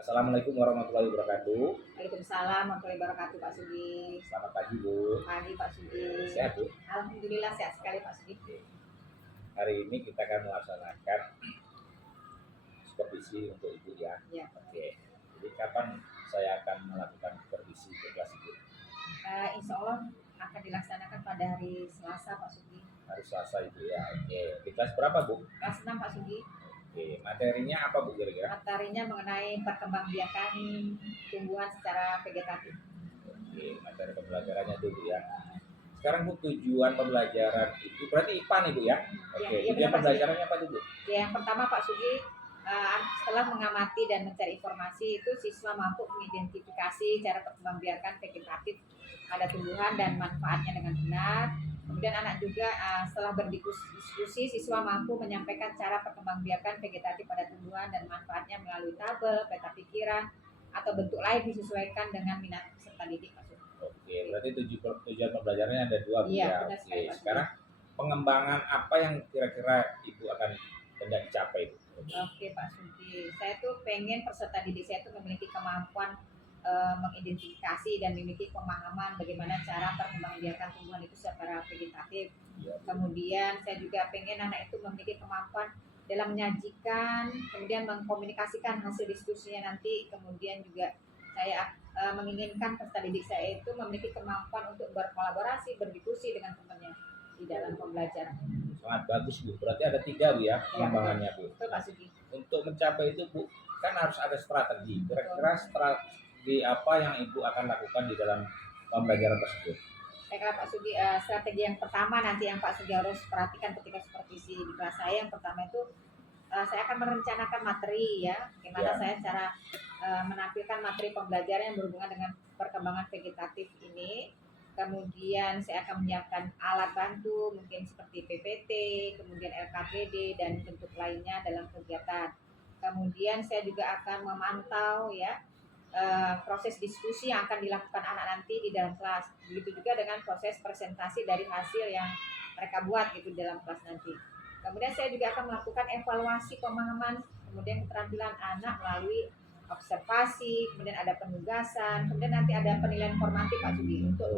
Assalamualaikum warahmatullahi wabarakatuh. Waalaikumsalam warahmatullahi wabarakatuh, Pak Sugi. Selamat pagi Bu. Pagi, Pak Sugi. Sehat Bu? Alhamdulillah sehat sekali, Pak Sugi. Hari ini kita akan melaksanakan supervisi untuk Ibu ya. Ya. Oke. Jadi kapan saya akan melakukan supervisi ke kelas Ibu? Insya Allah akan dilaksanakan pada hari Selasa, Pak Sugi. Hari Selasa Ibu ya. Oke. Di kelas berapa Bu? Kelas 6, Pak Sugi. Oke. Materinya apa Bu kira-kira? Materinya mengenai perkembangbiakan tumbuhan secara vegetatif. Oke. Materi pembelajarannya dulu ya. Sekarang Bu, tujuan pembelajaran itu berarti IPA nih Bu ya? Oke. Ya, Tujuan pembelajarannya apa dulu? Yang pertama, Pak Sugi, setelah mengamati dan mencari informasi itu siswa mampu mengidentifikasi cara perkembangbiakan vegetatif pada tumbuhan dan manfaatnya dengan benar. Kemudian anak juga setelah berdiskusi siswa mampu menyampaikan cara perkembangbiakan vegetatif pada tumbuhan dan manfaatnya melalui tabel, peta pikiran, atau bentuk lain disesuaikan dengan minat peserta didik. Oke, berarti tujuan pembelajarannya ada dua Bu ya. Benar Oke, sekali, Pak. sekarang pengembangan apa yang kira-kira Ibu akan hendak dicapai? Oke, Pak Sugi, saya tuh pengen peserta didik saya tuh memiliki kemampuan mengidentifikasi dan memiliki pemahaman bagaimana cara perkembangbiakan tumbuhan itu secara vegetatif. Ya. Kemudian saya juga pengen anak itu memiliki kemampuan dalam menyajikan, kemudian mengkomunikasikan hasil diskusinya nanti. Kemudian juga saya menginginkan peserta didik saya itu memiliki kemampuan untuk berkolaborasi, berdiskusi dengan temannya di dalam pembelajaran. Sangat bagus Bu, berarti ada 3 Bu ya pengembangannya Bu. Betul, Pak Sugi. Untuk mencapai itu Bu, kan harus ada strategi. Kira-kira strategi apa yang Ibu akan lakukan di dalam pembelajaran tersebut? Baiklah Pak Sugi, strategi yang pertama nanti yang Pak Sugi harus perhatikan ketika supervisi di kelas saya, yang pertama itu saya akan merencanakan materi ya, bagaimana saya cara menampilkan materi pembelajaran yang berhubungan dengan perkembangan vegetatif ini. Kemudian saya akan menyiapkan alat bantu mungkin seperti PPT, kemudian LKPD dan bentuk lainnya dalam kegiatan. Kemudian saya juga akan memantau ya proses diskusi yang akan dilakukan anak nanti di dalam kelas. Begitu juga dengan proses presentasi dari hasil yang mereka buat gitu dalam kelas nanti. Kemudian saya juga akan melakukan evaluasi pemahaman, kemudian keterampilan anak melalui observasi, kemudian ada penugasan, kemudian nanti ada penilaian formatif Pak Sugi untuk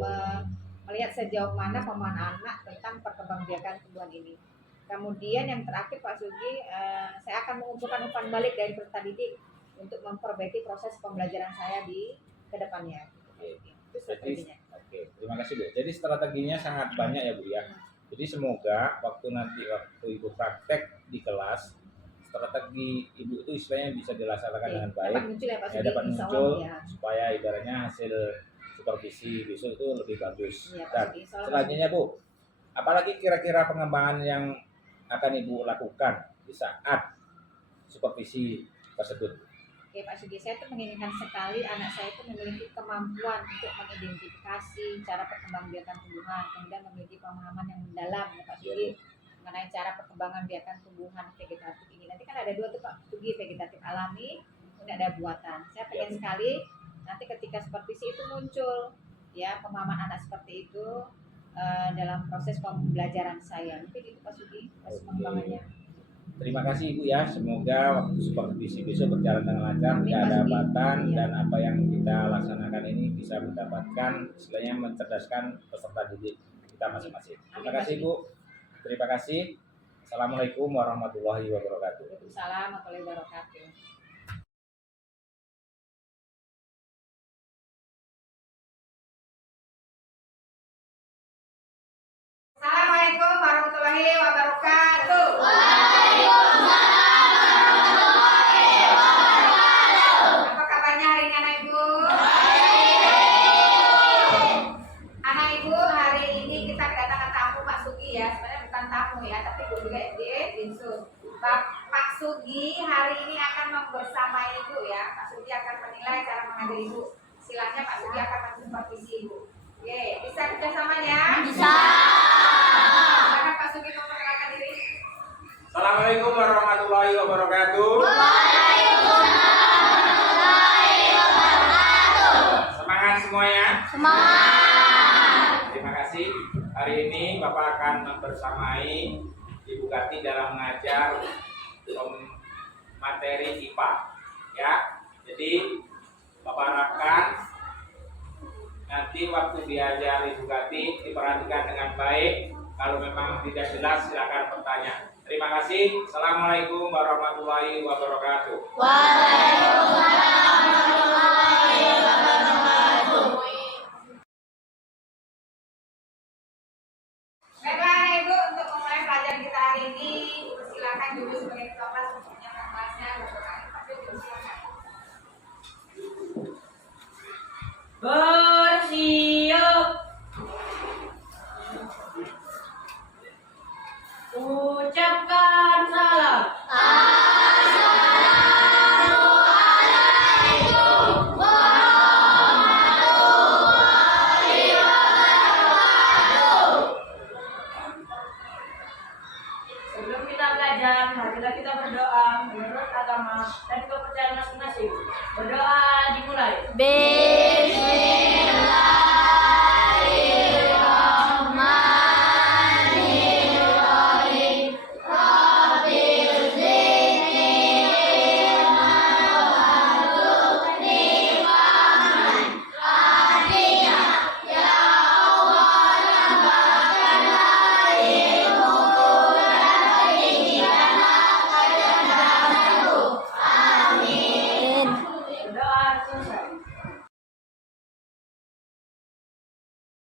melihat sejauh mana pemahaman anak tentang perkembangbiakan tumbuhan ini. Kemudian yang terakhir Pak Sugi, saya akan mengumpulkan umpan balik dari peserta didik untuk memperbaiki proses pembelajaran saya di kedepannya. Itu strateginya. Oke, terima kasih Bu. Jadi strateginya sangat banyak ya Bu ya. Jadi semoga waktu Ibu praktek di kelas, strategi Ibu itu istilahnya bisa dilaksanakan dengan baik. Dapat muncul supaya ibaratnya hasil supervisi besok itu lebih bagus. Dan selanjutnya Bu, apalagi kira-kira pengembangan yang akan Ibu lakukan di saat supervisi tersebut? Oke Pak Sugi, saya tuh menginginkan sekali anak saya itu memiliki kemampuan untuk mengidentifikasi cara perkembangbiakan tumbuhan, kemudian memiliki pemahaman yang mendalam ya Pak Sugi mengenai cara perkembangan biakan tumbuhan vegetatif ini. Nanti kan ada 2 tuh Pak Sugi, vegetatif alami, kemudian ada buatan. Saya pengen sekali nanti ketika supervisi itu muncul ya pemahaman anak seperti itu dalam proses pembelajaran saya. Mungkin itu Pak Sugi proses pengembangannya. Terima kasih Ibu ya, semoga waktu supervisi besok berjalan dengan lancar, tidak ada hambatan, dan apa yang kita laksanakan ini bisa mendapatkan istilahnya mencerdaskan peserta didik kita masing-masing. Terima kasih Bu, terima kasih. Assalamualaikum warahmatullahi wabarakatuh. Waalaikumsalam warahmatullahi wabarakatuh. Assalamualaikum warahmatullahi wabarakatuh. Apa kabarnya hari ini anak Ibu? Anak Ibu, hari ini kita kedatangan tamu Pak Sugi ya. Sebenarnya bukan tamu ya, tapi Bu juga Dinsus. Pak Sugi hari ini akan membersamai Ibu ya. Pak Sugi akan menilai cara mengajari Ibu. Silahnya Pak Sugi akan mensupervisi Ibu. Oke, bisa kerjasamanya? Bisa. Pak Sugi memperkenalkan diri. Assalamualaikum warahmatullahi wabarakatuh. Semangat semuanya. Terima kasih. Hari ini Bapak akan membersamai Ibu Kati dalam mengajar materi IPA. Ya, Jadi Bapak harapkan nanti waktu diajar Ibu Kati diperhatikan dengan baik. Kalau memang tidak jelas silakan bertanya. Terima kasih. Assalamualaikum warahmatullahi wabarakatuh. Baiklah Ibu, untuk memulai pelajaran kita hari ini, silakan duduk sebagai ketua kelas untuk menyiapkan kelasnya. Silakan. Bersiap. Ucapkan salam. Sebelum kita belajar, marilah kita berdoa menurut agama dan kepercayaan masing-masing. Berdoa dimulai. Berdoa selesai.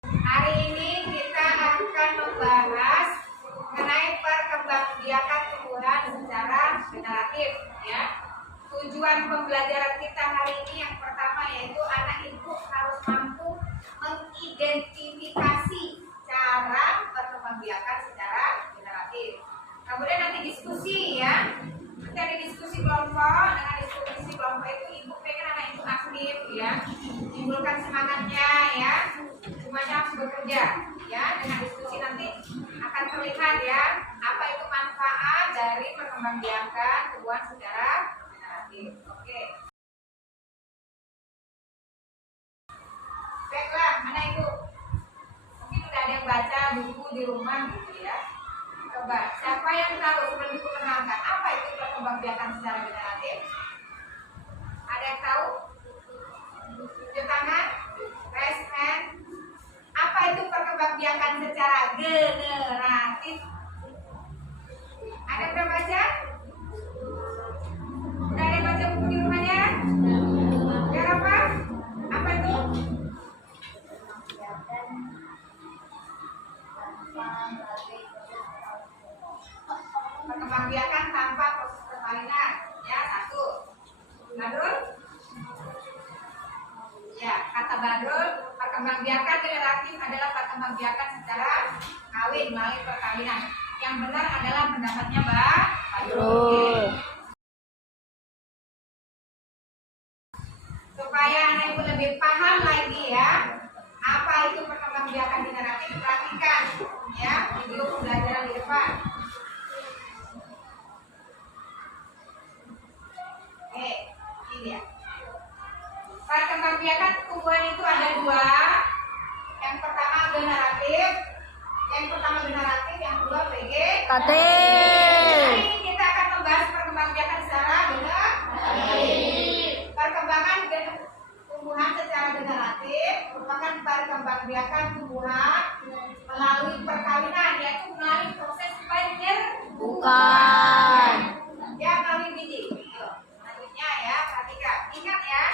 Hari ini kita akan membahas mengenai perkembangbiakan tumbuhan secara generatif, ya. Tujuan pembelajaran kita hari ini yang pertama yaitu anak ibu harus mampu mengidentifikasi cara perkembangbiakan secara generatif. Kemudian nanti diskusi, ya. Nanti ada diskusi kelompok. Dengan diskusi kelompok itu ibu pengen anak ibu aktif, ya, timbulkan semangatnya, ya. Semuanya harus bekerja, ya. Dengan diskusi nanti akan terlihat, ya, apa itu manfaat dari perkembangbiakan tumbuhan secara generatif. Oke. Baiklah, anak ibu, mungkin udah ada yang baca buku di rumah gitu, ya. Coba, siapa yang tahu sebelum diperkenalkan apa itu perkembangbiakan secara generatif? Ada yang tahu? Tunjuk tangan, raise hand. Apa itu perkembangbiakan secara generatif? Ada yang udah baca? Udah ada yang baca buku di rumahnya? Biar apa? Apa itu? Perkembangbiakan tanpa proses persalinan, ya. Satu. Badrul? Ya, kata Badrul, perkembangbiakan generatif adalah perkembangbiakan secara kawin melalui perkawinan. Yang benar adalah pendapatnya Mbak Badrul. Supaya anak ibu lebih paham lagi, ya, apa itu perkembangbiakan generatif, perhatikan, ya, video pembelajaran di depan. Oke, ini dia. Perkembangbiakan tumbuhan itu ada dua. Yang pertama generatif, yang kedua vegetatif. Hari ini kita akan membahas perkembangbiakan secara generatif. Perkembangan tumbuhan secara generatif merupakan perkembangbiakan tumbuhan melalui perkawinan, yaitu melalui proses penyerbukan. Ya, melalui biji. Selanjutnya, ya, perhatikan. Ingat, ya.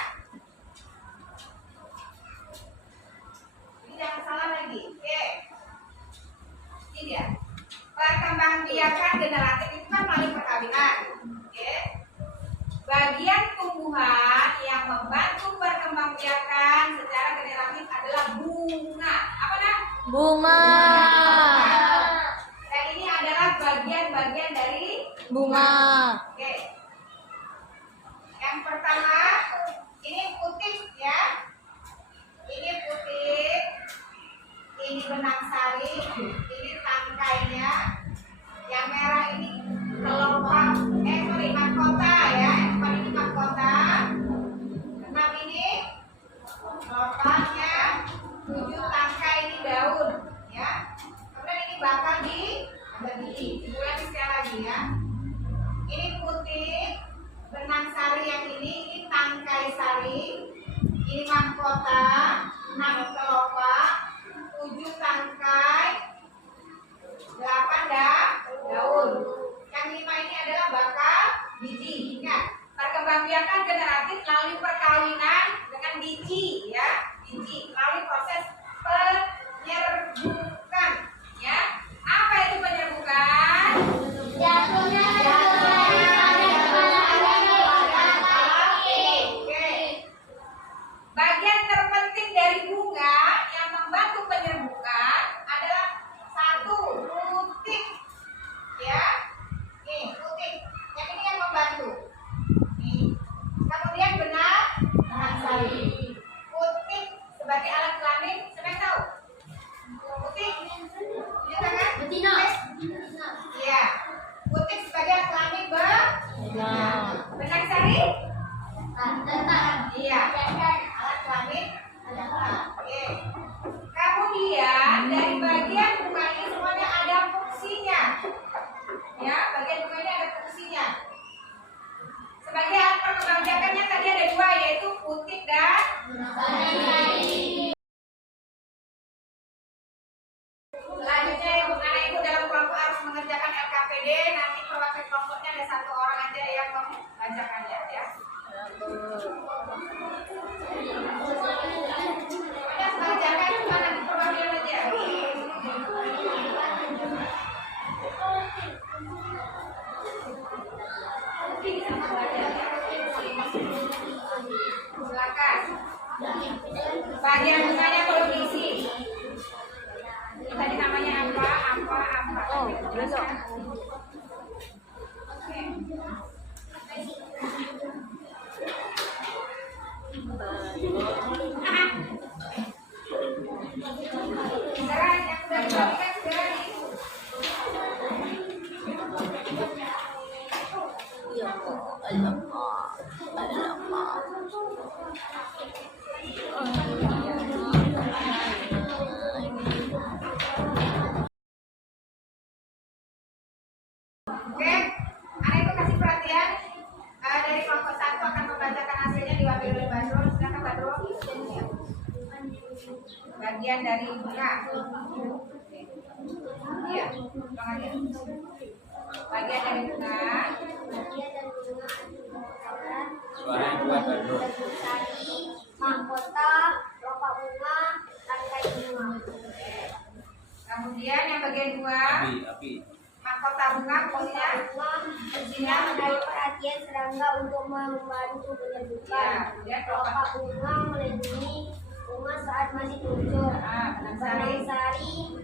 Ini jangan salah lagi. Oke. Ini dia. Perkembangbiakan generatif itu kan melalui perkawinan. Oke. Bagian tumbuhan yang membantu perkembangbiakan secara generatif adalah bunga. Apa nah? Bunga. Dan ini adalah bagian-bagian dari Bunga. Oke. Yang pertama, ini putih, ya. Ini putih. Ini benang sari, ini tangkainya. Yang merah ini kelopak, mahkota, ya. Yang depan ini mahkota. 6 ini kelopaknya. 7 tangkai ini daun, ya. Kemudian ini bakal dibuat sekali lagi, ya. Ini putih, benang sari yang ini tangkai adik-adik nanti perwakilan kelompoknya ada 1 orang aja yang membacakannya ya. Pokoknya belajarkan cuma nanti perwakilan aja. Silakan. Bagian bunganya tolong diisi. Tadi namanya apa? Oh, besok. Oke. Sekarang yang sudah dibagikan segera nih. Oke, anak itu kasih perhatian. Dari kelompok 1 akan membacakan hasilnya diwakili oleh Badrul. Silakan Badrul. Bagian dari bunga. Iya, bagian dari bunga. Suara yang kuat Badrul. Mahkota, lompat bunga, tangkai bunga. Kemudian yang bagian 2. Api. Mahkota bunga posisinya Bunga menarik perhatian serangga untuk membantu penyerbukan. Ya, Lompat bunga melindungi bunga saat masih muncul. benang Benang sari. sari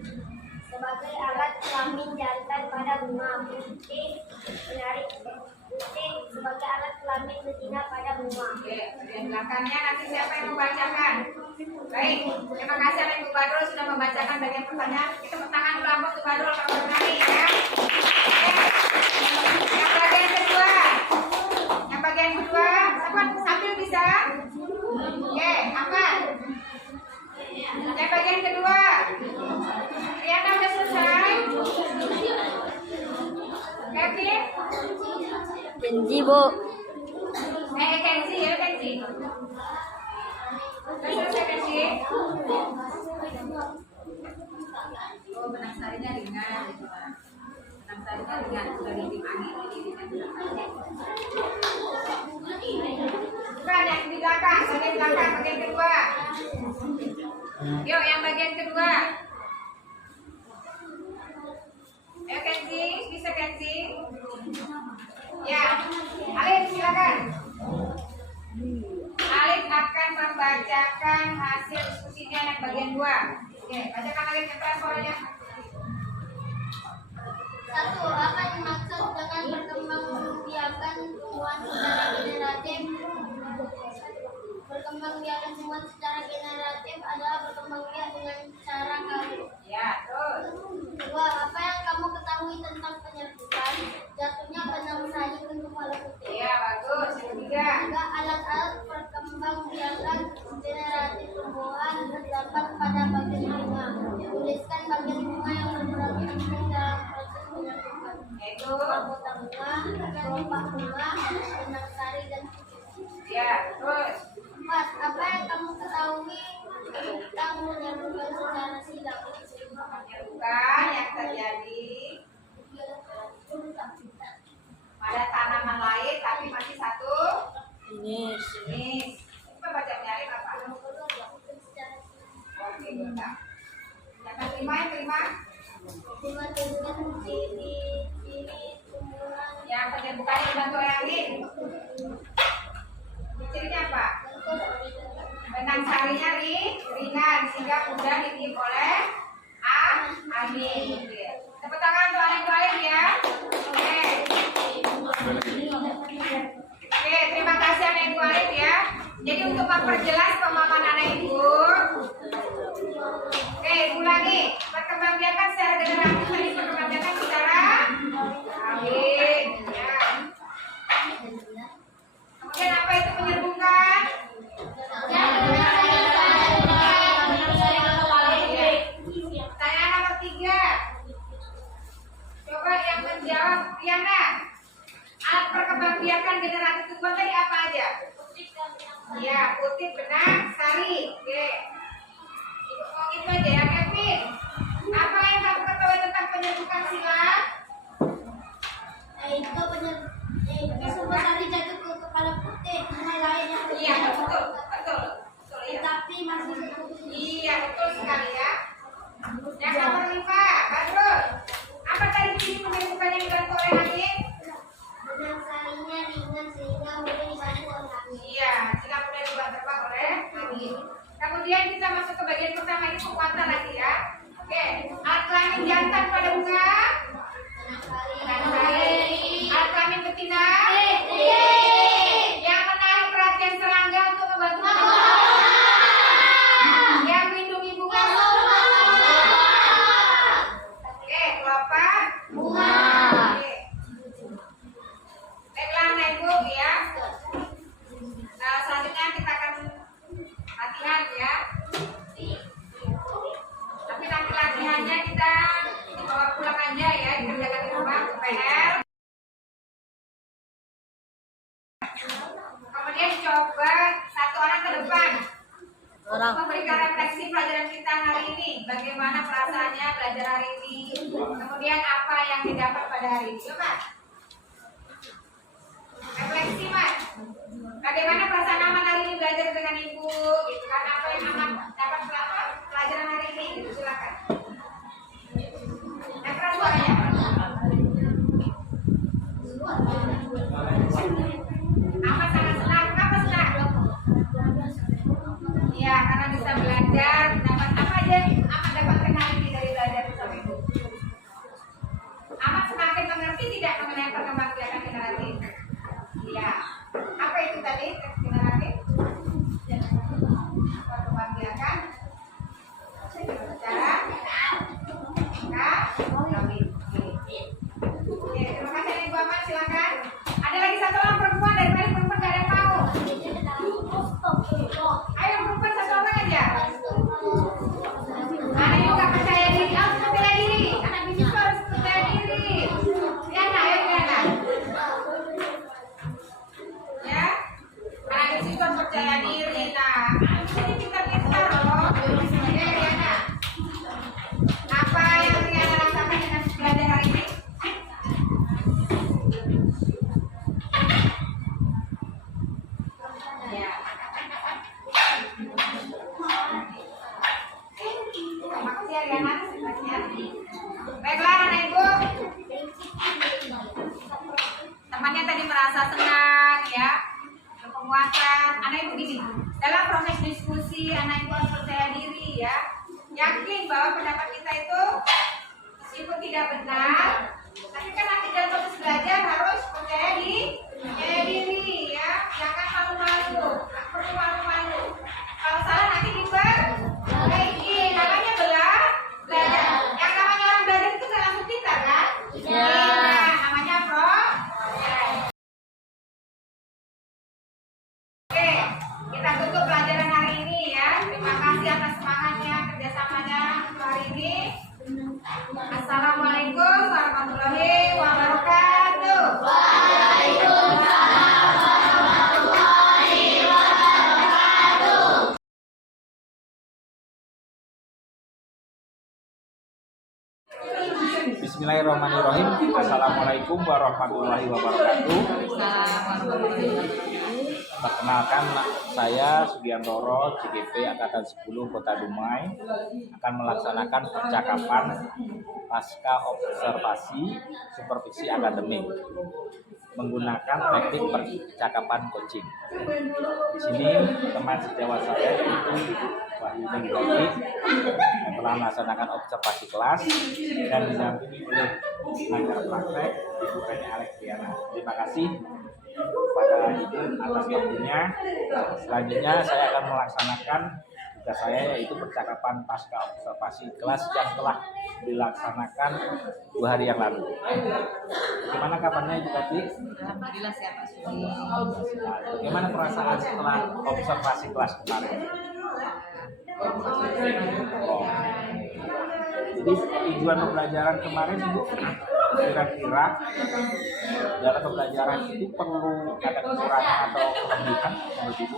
sebagai alat kelamin jantan pada bunga. Putih menarik putih sebagai alat kelamin betina pada bunga. Oke, bagian belakangnya nanti siapa yang membacakan? Baik, terima kasih Ibu Badrul sudah membacakan bagian pertanyaan. Kita tepuk tangan dulu untuk Badrul kalau berani ya. Oke. Yang bagian kedua. Yang bagian kedua, siapa sambil bisa? Oke, apa? Yang bagian kedua. Riana udah selesai? Kevin? Janji, Bu. Kenzi ya, Kenzi. Udah selesai Kenzi? Oh, benang sarinya ringan. Benang sarinya ringan, sudah ditim angin, jadi ringan. Bukan yang di belakang, bagian kedua. Yuk, yang bagian kedua. Ayo Kenzi, bisa Kenzi? Ya, Alif silakan. Alif akan membacakan hasil diskusinya yang bagian 2. Oke, bacakan Alif yang keras suaranya. 1. Apa yang dimaksud dengan berkembangbiakan tumbuhan secara generatif? Berkembangbiakan tumbuhan secara generatif adalah berkembangbiak dengan cara kawin. Ya, terus. 2. Apa yang kamu ketahui tentang penyerbukan? Jatuhnya benang sari bentuk walau putih. Ya, bagus. Yang ketiga. 3. Alat-alat perkembangbiakan generatif tumbuhan terdapat pada bagian bunga. Tuliskan bagian bunga yang berperan penting dalam proses penyerbukan. Yaitu. Mahkota bunga, kelopak bunga, benang sari dan Ya, terus. 4. Apa yang kamu ketahui tentang menyerbukan secara silang? Bukan yang terjadi pada tanaman lain tapi masih satu jenis. Coba baca menyalip apa? Oke, bentar. Yang kelima, Menentukan ciri-ciri tumbuhan yang penyerbukannya dibantu oleh angin. Cirinya apa? Benang sarinya ringan sehingga mudah ditiup oleh angin. Tepuk tangan untuk Alif ya. Oke. Oke, terima kasih anak ibu Alif ya. Jadi untuk memperjelas pemahaman anak ibu, oke, ulangi. Perkembangbiakan secara generatif tadi perkembangbiakan secara kawin. Ya. Kemudian apa itu penyerbukan? Pertanyaan nomor 3. Coba yang menjawab Riana. Alat perkembangbiakan generatif tumbuhan tadi apa aja? Ya, putih, benang, sari. Oke. Ibu ngomong itu aja ya, Kevin. Apa yang kamu ketahui tentang penyerbukan silang? perasaannya belajar hari ini? Kemudian apa yang didapat pada hari ini? Coba. Refleksi, Mas. Bagaimana perasaan Amat hari ini belajar dengan Ibu? Gitu kan? Apa yang Amat dapat pelajaran hari ini? Gitu, silakan. Yang keras suaranya. Amat sangat senang. Kenapa senang? Iya, karena bisa belajar. Dapat apa aja? Amat dapatkan hari ini dari belajar bersama Ibu. Amat semakin mengerti tidak mengenai perkembangbiakan generatif? Iya. Apa itu tadi generatif? Perkembangbiakan secara kawin. Oke, terima kasih Ibu Amat, silakan. Ada lagi satu orang perempuan dari perempuan nggak ada yang mau. Ayo perempuan satu orang aja. Anak yang nggak percaya diri, harus percaya diri. Anak bisnis harus percaya diri. Diana, ayo Diana. Ya, anak bisnis harus percaya diri. Nah, jadi pintar-pintar loh. Ya Diana. Apa yang Diana rasakan dengan belajar hari ini? Ya. Makasih ya Diana. Baiklah anak ibu. Temannya tadi merasa senang ya, berpenguatan. Anak ibu gini, dalam proses diskusi anak ibu harus percaya diri ya, yakin bahwa pendapat kita itu meskipun tidak benar, tapi kan nanti dalam proses belajar harus percaya diri ya, jangan malu-malu, nggak perlu malu-malu. Kalau salah nanti diperbaiki, namanya belajar. Yang namanya orang belajar itu nggak langsung pintar kan? Nah, namanya Oke, kita tutup pelajaran hari ini ya. Terima kasih atas semangatnya, kerjasamanya untuk hari ini. Assalamualaikum warahmatullahi wabarakatuh. Bismillahirrahmanirrahim. Assalamualaikum warahmatullahi wabarakatuh. Perkenalkan, saya Sugiantoro, CGP Angkatan 10 Kota Dumai, akan melaksanakan percakapan pasca observasi supervisi akademik menggunakan teknik percakapan coaching. Di sini teman sejawat saya yaitu Ibu Wahyuni Widayi yang telah melaksanakan observasi kelas dan didampingi oleh pengajar praktek Ibu Reni Alexiana. Terima kasih kepada Ibu atas waktunya. Selanjutnya saya akan melaksanakan tugas saya yaitu percakapan pasca observasi kelas yang telah dilaksanakan 2 hari yang lalu. Bagaimana kabarnya Ibu tadi? Alhamdulillah sehat Pak Sugi. Bagaimana perasaan setelah observasi kelas kemarin? Oh. Jadi tujuan pembelajaran kemarin Ibu, kira-kira dalam pembelajaran itu perlu ada kekurangan atau kelebihan menurut Ibu?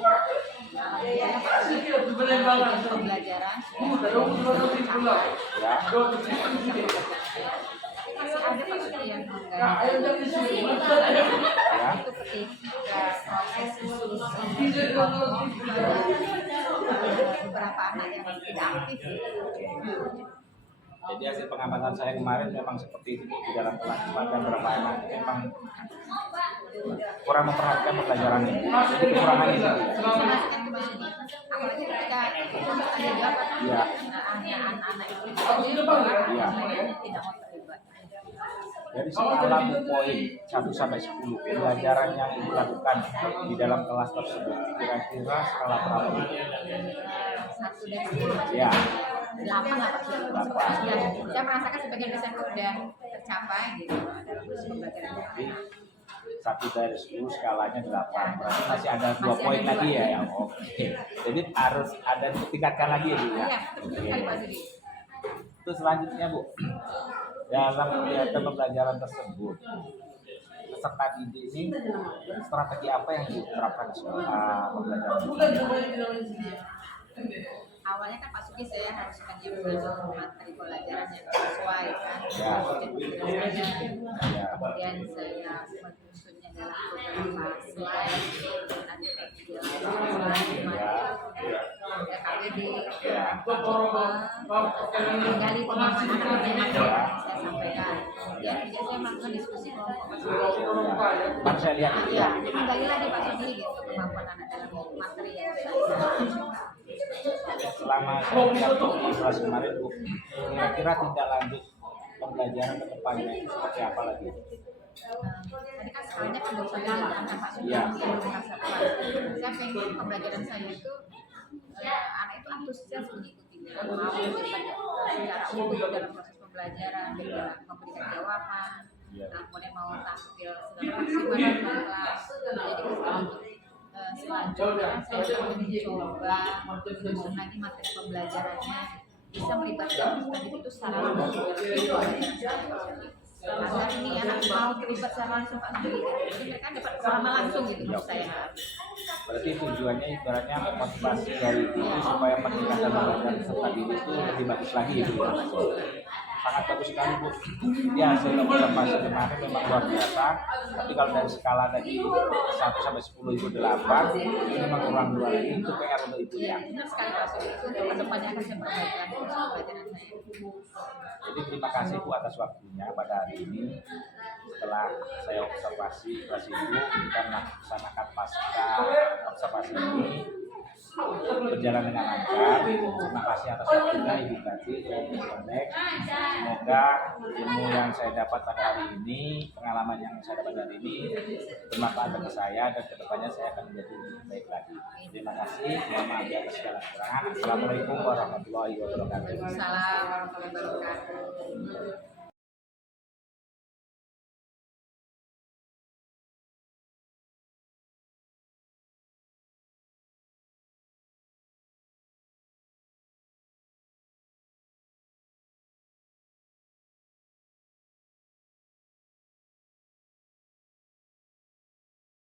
Pembelajaran Ya. masih ada Pak Sugi yang enggak. Ya. Itu ketika proses diskusi beberapa anak yang tidak aktif. Jadi hasil pengamatan saya kemarin memang seperti itu di dalam kelas dan beberapa anak memang kurang memperhatikan pembelajaran ini. Jadi kekurangan itu. Apalagi ketika ada jawab Ya. anak-anak itu Iya. tidak mau terlibat. Dari skala poin 1 sampai 10 pembelajaran yang Ibu lakukan di dalam kelas tersebut kira-kira skala berapa? 1 dari 10. Ya. 8 lah Pak Sugi. Dan saya merasakan sebagian besar itu sudah tercapai gitu dalam proses pembelajaran. Jadi 1 dari 10 skalanya 8. Berarti masih ada 2 poin lagi ya. Ya. Oke. Jadi harus ada ditingkatkan lagi ya Bu ya. Iya, betul sekali Pak Sugi. Terus selanjutnya Bu, dalam kegiatan pembelajaran tersebut peserta didik ini strategi apa yang diterapkan di pembelajaran? awalnya kan Pak Sugi saya harus menyiapkan materi pelajaran yang sesuai kan Ya. dengan saya. Ya. Kemudian saya menyusunnya dalam beberapa slide nanti KBD menggali pemahaman anak-anak yang saya sampaikan. Ya, juga saya melakukan diskusi kelompok Pak Sugi. Kan saya lihat Ya, menggali lagi Pak Sugi gitu kemampuan anak dalam materi yang saya selama saya di kelas kemarin Bu, kira-kira tindak lanjut pembelajaran ke depannya itu seperti apa lagi? tadi kan skalanya kan baru saja diantarkan Pak Sugi Iya. yang kelas 1. Saya pengen pembelajaran saya itu anak itu antusias mengikutinya, mau secara utuh dalam proses pembelajaran, dalam memberikan jawaban, Iya. kemudian mau tampil secara maksimal di kelas. Jadi untuk selanjutnya saya akan mencoba menyusun lagi materi pembelajarannya bisa melibatkan tadi itu secara langsung dalam pembelajaran saya. Agar ini anak mau terlibat secara langsung Pak Sugi, jadi mereka dapat pengalaman langsung gitu menurut saya. Berarti tujuannya ibaratnya motivasi dari itu supaya peningkatan pembelajaran peserta didik itu lebih bagus lagi gitu ya. Sangat bagus sekali Bu. Ya hasil observasi kemarin memang luar biasa. Tapi kalau dari skala tadi 1 sampai 10 itu 8, itu memang kurang 2 lagi. Itu PR untuk ibu Iya, ya. benar sekali Pak Sugi. Itu untuk kedepannya akan saya perbaikan proses pembelajaran saya. Jadi terima kasih Bu atas waktunya pada hari ini. Setelah saya observasi kelas Ibu, kita melaksanakan pasca observasi ini berjalan dengan lancar. Terima kasih atas waktunya Ibu Tati dan Bonek. Semoga ilmu yang saya dapat pada hari ini, pengalaman yang saya dapat hari ini bermanfaat bagi saya dan kedepannya saya akan menjadi lebih baik lagi. Terima kasih. Mohon maaf atas segala kekurangan. Assalamualaikum warahmatullahi wabarakatuh. Waalaikumsalam warahmatullahi wabarakatuh.